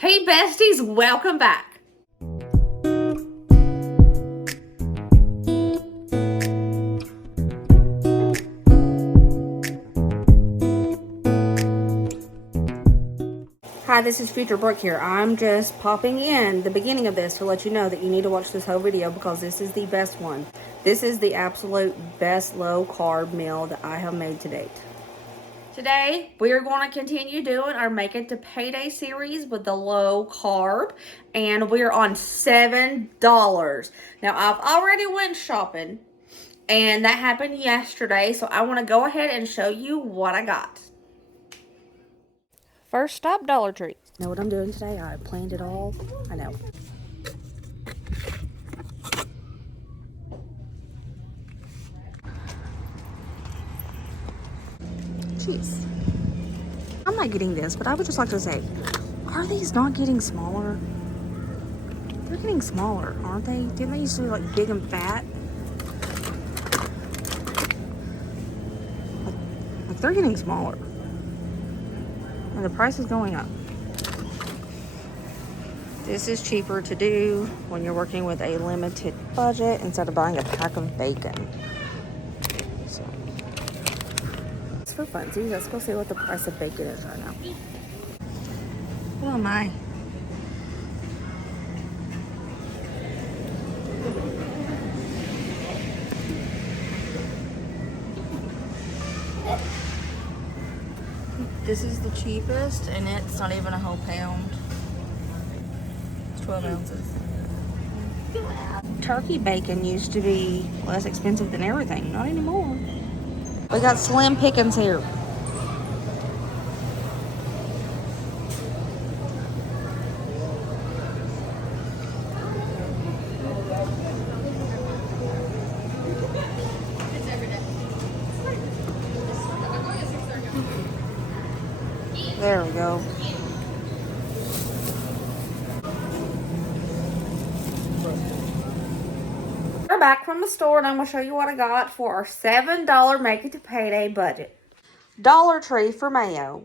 Hey besties, welcome back. Hi, this is Future Brooke here. I'm just popping in the beginning of this to let you know that you need to watch this whole video because this is the best one. This is the absolute best low carb meal that I have made to date. Today, we are going to continue doing our Make It to Payday series with the low carb, and we're on $7. Now, I've already went shopping, and that happened yesterday, so I want to go ahead and show you what I got. First stop, Dollar Tree. Know what I'm doing today? I planned it all. I know. Jeez. I'm not getting this, but I would just like to say, are these not getting smaller? They're getting smaller, aren't they? Didn't they used to be like big and fat? Like they're getting smaller. And the price is going up. This is cheaper to do when you're working with a limited budget instead of buying a pack of bacon. So, it's for funsies. Let's go see what the price of bacon is right now. Oh my. This is the cheapest, and it's not even a whole pound. It's 12 ounces. Turkey bacon used to be less expensive than everything. Not anymore. We got slim pickings here. There we go. We're back from the store, and I'm going to show you what I got for our $7 Make It to Payday budget. Dollar Tree for mayo,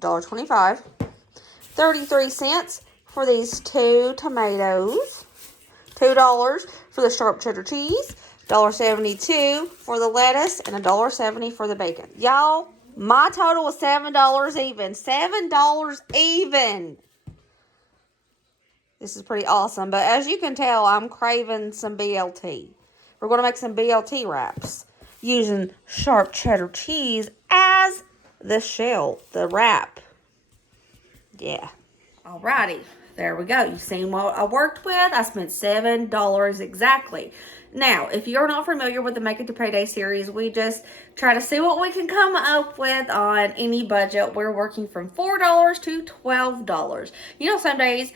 $1.25. 33 cents for these 2 tomatoes. $2 for the sharp cheddar cheese. $1.72 for the lettuce, and $1.70 for the bacon. Y'all, my total was $7 even. $7 even. This is pretty awesome. But as you can tell, I'm craving some BLT. We're going to make some BLT wraps using sharp cheddar cheese as the shell, the wrap. Yeah. Alrighty. There we go. You've seen what I worked with. I spent $7 exactly. Now, if you're not familiar with the Make It to Payday series, we just try to see what we can come up with on any budget. We're working from $4 to $12. You know, some days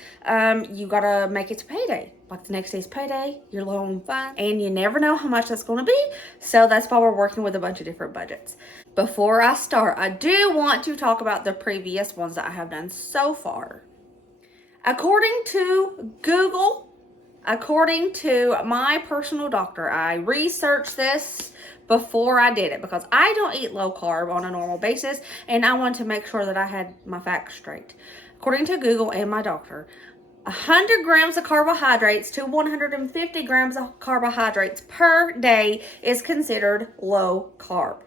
you gotta make it to payday. Like the next day's payday, you're low on funds, and you never know how much that's going to be. So that's why we're working with a bunch of different budgets. Before I start, I do want to talk about the previous ones that I have done so far. According to Google, according to my personal doctor, I researched this before I did it because I don't eat low carb on a normal basis, and I wanted to make sure that I had my facts straight. According to Google and my doctor, 100 grams of carbohydrates to 150 grams of carbohydrates per day is considered low carb.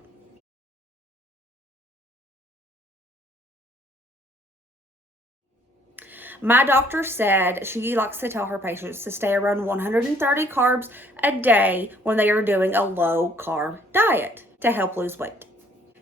My doctor said she likes to tell her patients to stay around 130 carbs a day when they are doing a low carb diet to help lose weight.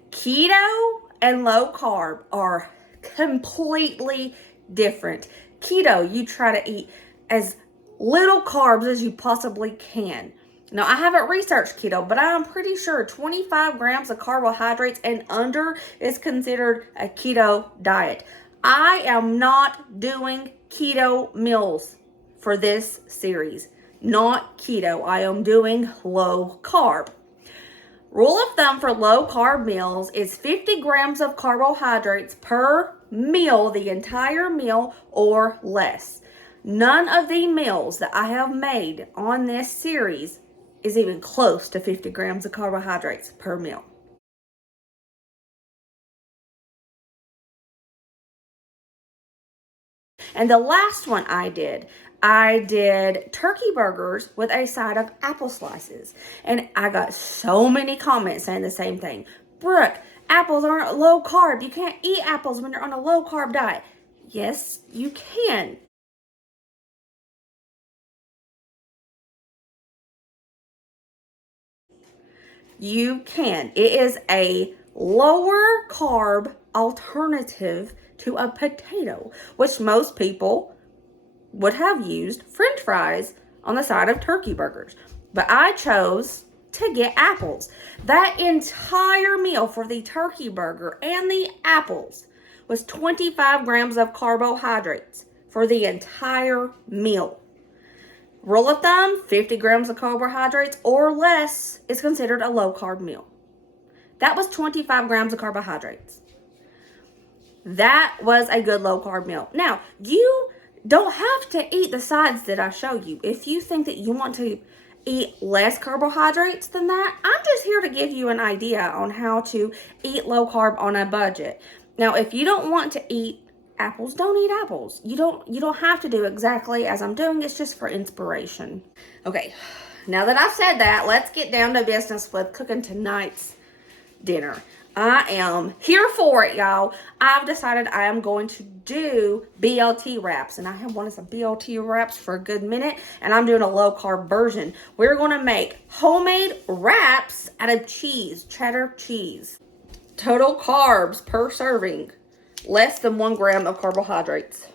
Keto and low carb are completely different. Keto, you try to eat as little carbs as you possibly can. Now, I haven't researched keto, but I'm pretty sure 25 grams of carbohydrates and under is considered a keto diet. I am not doing keto meals for this series. Not keto. I am doing low carb. Rule of thumb for low carb meals is 50 grams of carbohydrates per meal, the entire meal, or less. None of the meals that I have made on this series is even close to 50 grams of carbohydrates per meal. And the last one I did turkey burgers with a side of apple slices. And I got so many comments saying the same thing. Brooke, apples aren't low carb. You can't eat apples when you're on a low carb diet. Yes, you can. You can. It is a lower carb alternative to a potato, which most people would have used French fries on the side of turkey burgers. But I chose to get apples. That entire meal for the turkey burger and the apples was 25 grams of carbohydrates for the entire meal. Rule of thumb, 50 grams of carbohydrates or less is considered a low carb meal. That was 25 grams of carbohydrates. That was a good low carb meal. Now, you don't have to eat the sides that I show you. If you think that you want to eat less carbohydrates than that, I'm just here to give you an idea on how to eat low carb on a budget. Now, if you don't want to eat apples, don't eat apples. You don't have to do exactly as I'm doing. It's just for inspiration. Okay, now that I've said that, let's get down to business with cooking tonight's dinner. I am here for it, y'all. I've decided I am going to do BLT wraps, and I have wanted some BLT wraps for a good minute, and I'm doing a low carb version. We're going to make homemade wraps out of cheese, cheddar cheese. Total carbs per serving, less than 1 gram of carbohydrates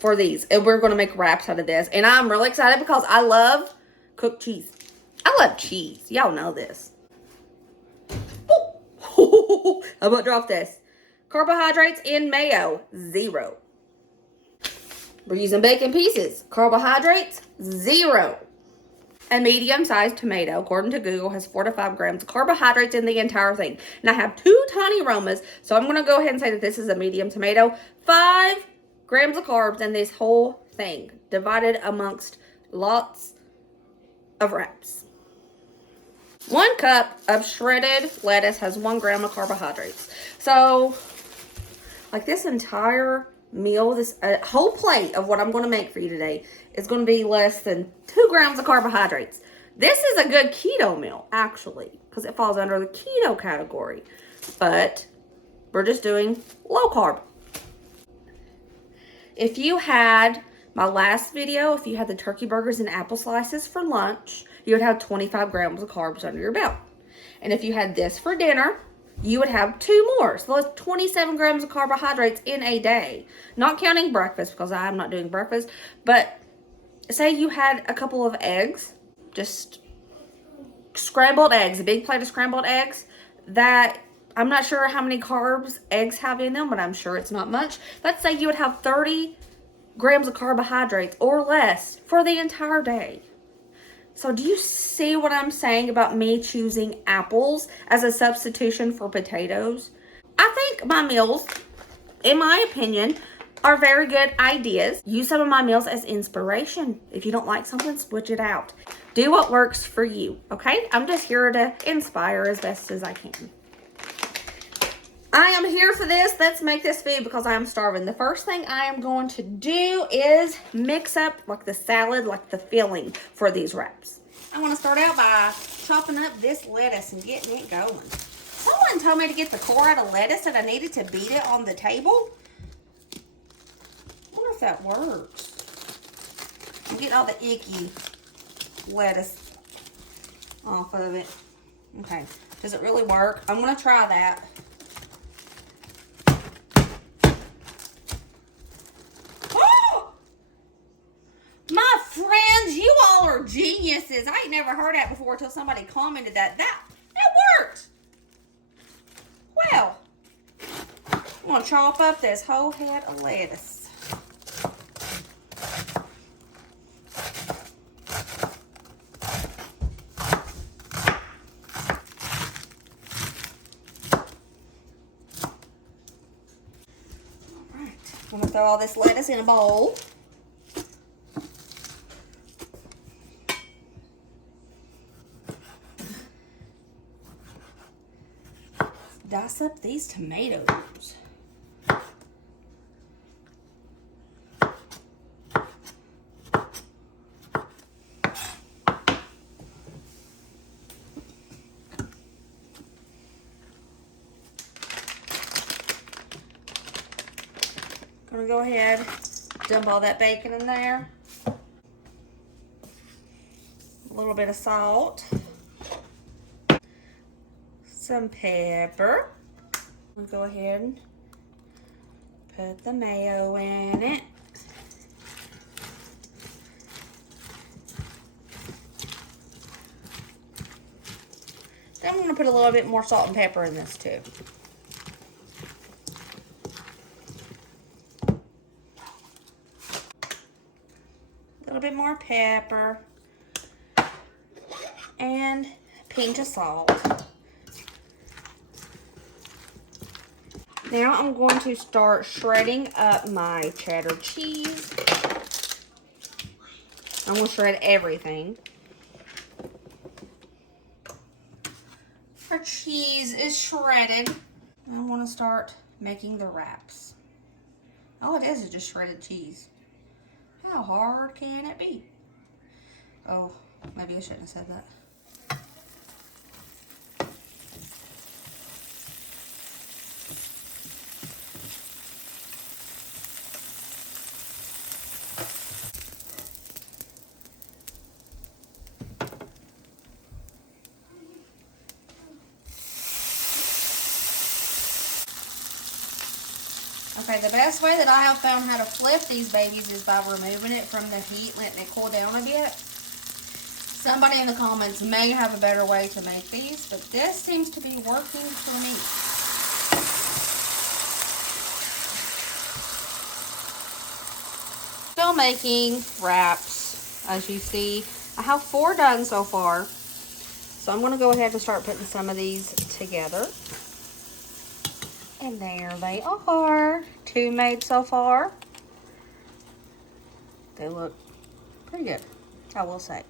for these. And we're going to make wraps out of this. And I'm really excited because I love cooked cheese. I love cheese. Y'all know this. I'm about to drop this. Carbohydrates in mayo, 0. We're using bacon pieces. Carbohydrates, 0. A medium-sized tomato, according to Google, has 4 to 5 grams of carbohydrates in the entire thing. And I have 2 tiny aromas, so I'm going to go ahead and say that this is a medium tomato. 5 grams of carbs in this whole thing, divided amongst lots of wraps. 1 cup of shredded lettuce has 1 gram of carbohydrates. So, like this entire meal, this whole plate of what I'm going to make for you today is going to be less than 2 grams of carbohydrates. This is a good keto meal, actually, because it falls under the keto category. But we're just doing low carb. If you had my last video, if you had the turkey burgers and apple slices for lunch, you would have 25 grams of carbs under your belt. And if you had this for dinner, you would have 2 more. So that's 27 grams of carbohydrates in a day. Not counting breakfast, because I'm not doing breakfast. But say you had a couple of eggs, just scrambled eggs, a big plate of scrambled eggs, that I'm not sure how many carbs eggs have in them, but I'm sure it's not much. Let's say you would have 30 grams of carbohydrates or less for the entire day. So do you see what I'm saying about me choosing apples as a substitution for potatoes? I think my meals, in my opinion, are very good ideas. Use some of my meals as inspiration. If you don't like something, switch it out. Do what works for you, okay? I'm just here to inspire as best as I can. I am here for this. Let's make this food because I am starving. The first thing I am going to do is mix up like the salad, like the filling for these wraps. I want to start out by chopping up this lettuce and getting it going. Someone told me to get the core out of lettuce and I needed to beat it on the table. I wonder if that works. I'm getting all the icky lettuce off of it. Okay. Does it really work? I'm going to try that. You all are geniuses. I ain't never heard that before until somebody commented that. That worked. Well, I'm going to chop up this whole head of lettuce. All right. I'm going to throw all this lettuce in a bowl. Dice up these tomatoes. Gonna go ahead, dump all that bacon in there. A little bit of salt. Some pepper. We'll go ahead and put the mayo in it. Then I'm going to put a little bit more salt and pepper in this too. A little bit more pepper. And a pinch of salt. Now I'm going to start shredding up my cheddar cheese. I'm going to shred everything. Our cheese is shredded. I want to start making the wraps. All it is just shredded cheese. How hard can it be? Oh, maybe I shouldn't have said that. Okay, the best way that I have found how to flip these babies is by removing it from the heat, letting it cool down a bit. Somebody in the comments may have a better way to make these, but this seems to be working for me. Still making wraps, as you see. I have 4 done so far. So I'm going to go ahead and start putting some of these together. And there they are. 2 made so far. They look pretty good, I will say.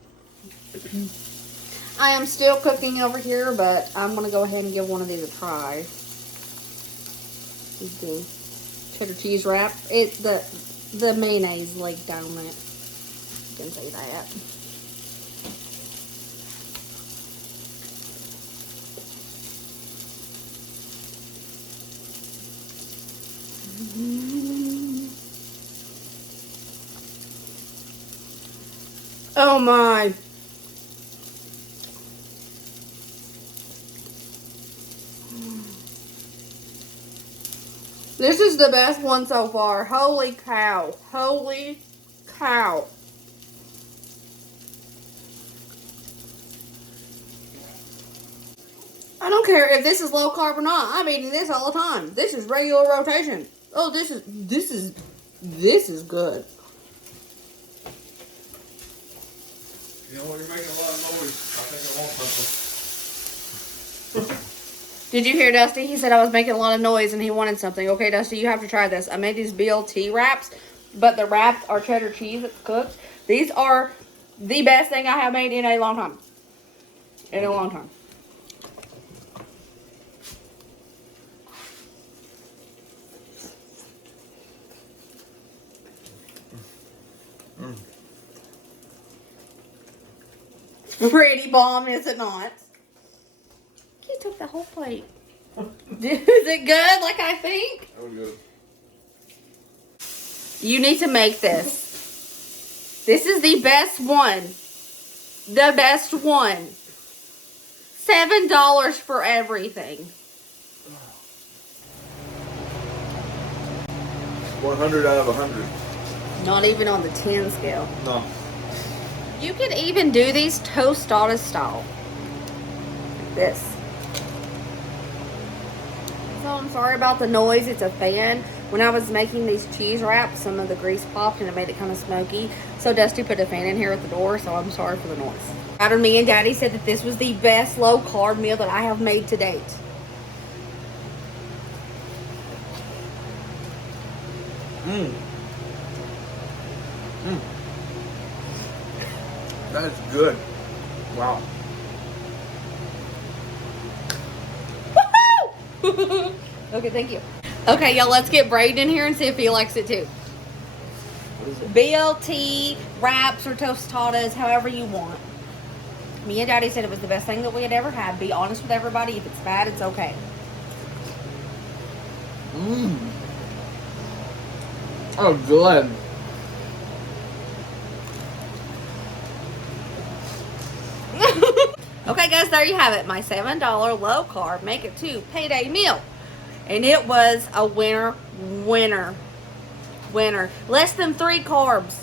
I am still cooking over here, but I'm going to go ahead and give one of these a try. The cheddar cheese wrap. The mayonnaise leaked down it. You can see that. Oh my. This is the best one so far. Holy cow. Holy cow. I don't care if this is low carb or not. I'm eating this all the time. This is regular rotation. Oh, this is good. You know what, you're making a lot of noise. I think I want something. Did you hear Dusty? He said I was making a lot of noise and he wanted something. Okay, Dusty, you have to try this. I made these BLT wraps, but the wraps are cheddar cheese that's cooked. These are the best thing I have made in a long time. In a long time. Pretty bomb, is it not? You took the whole plate. Is it good like I think? That was good. You need to make this. This is the best one. The best one. $7 for everything. 100 out of 100. Not even on the 10 scale. No. You could even do these tostada style. Like this. So I'm sorry about the noise. It's a fan. When I was making these cheese wraps, some of the grease popped and it made it kind of smoky. So Dusty put a fan in here at the door, so I'm sorry for the noise. Dad and me and Daddy said that this was the best low carb meal that I have made to date. Mmm. Mmm. That is good. Wow. Woohoo! Okay, thank you. Okay, y'all, let's get Braden in here and see if he likes it too. What is it? BLT, wraps, or tostadas, however you want. Me and Daddy said it was the best thing that we had ever had. Be honest with everybody. If it's bad, it's okay. Mmm. Oh, good. Okay, guys, there you have it. My $7 low carb make it to payday meal. And it was a winner. Less than 3 carbs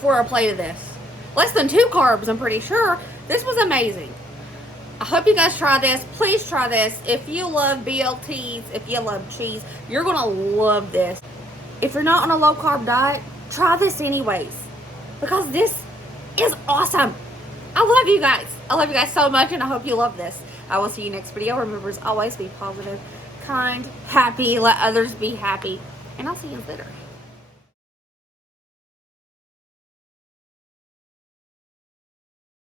for a plate of this. Less than 2 carbs, I'm pretty sure. This was amazing. I hope you guys try this. Please try this. If you love BLTs, if you love cheese, you're going to love this. If you're not on a low carb diet, try this anyways. Because this is awesome. I love you guys. I love you guys so much, and I hope you love this. I will see you next video. Remember, as always, be positive, kind, happy, let others be happy. And I'll see you later.